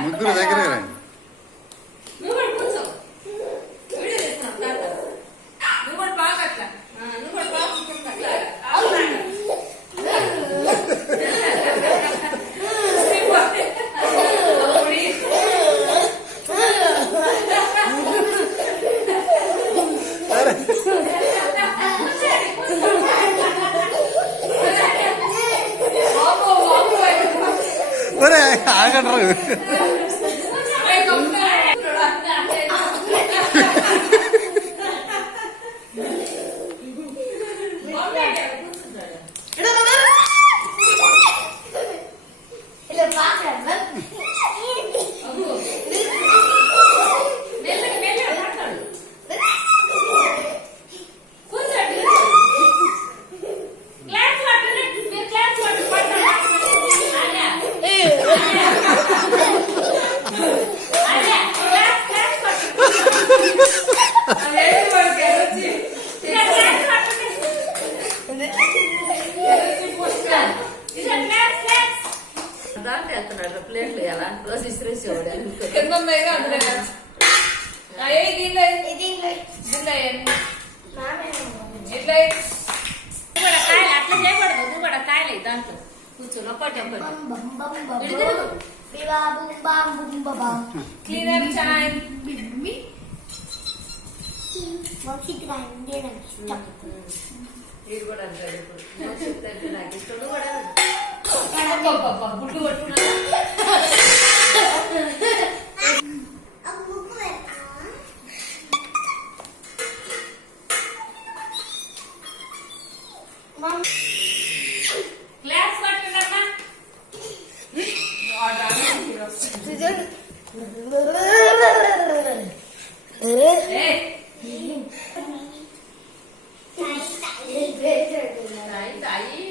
ముగ్గురు దగ్గర రండి. ఆగంటారు ప్లేట్లు ఎలా రోజు ఇస్త్రేసేవాడు కాయలు అట్లా చేయకూడదు కూడా కాయలు దాంట్లో కూర్చొని ఒకటి క్లీనర్ టైం ఇది కూడా అంటాడు ఇప్పుడు నాకు ఇష్టం కూడా గుడ్డు కొట్టుకున్నా క్లాస్ పట్టుకుంటమ్మా Đấy, đấy.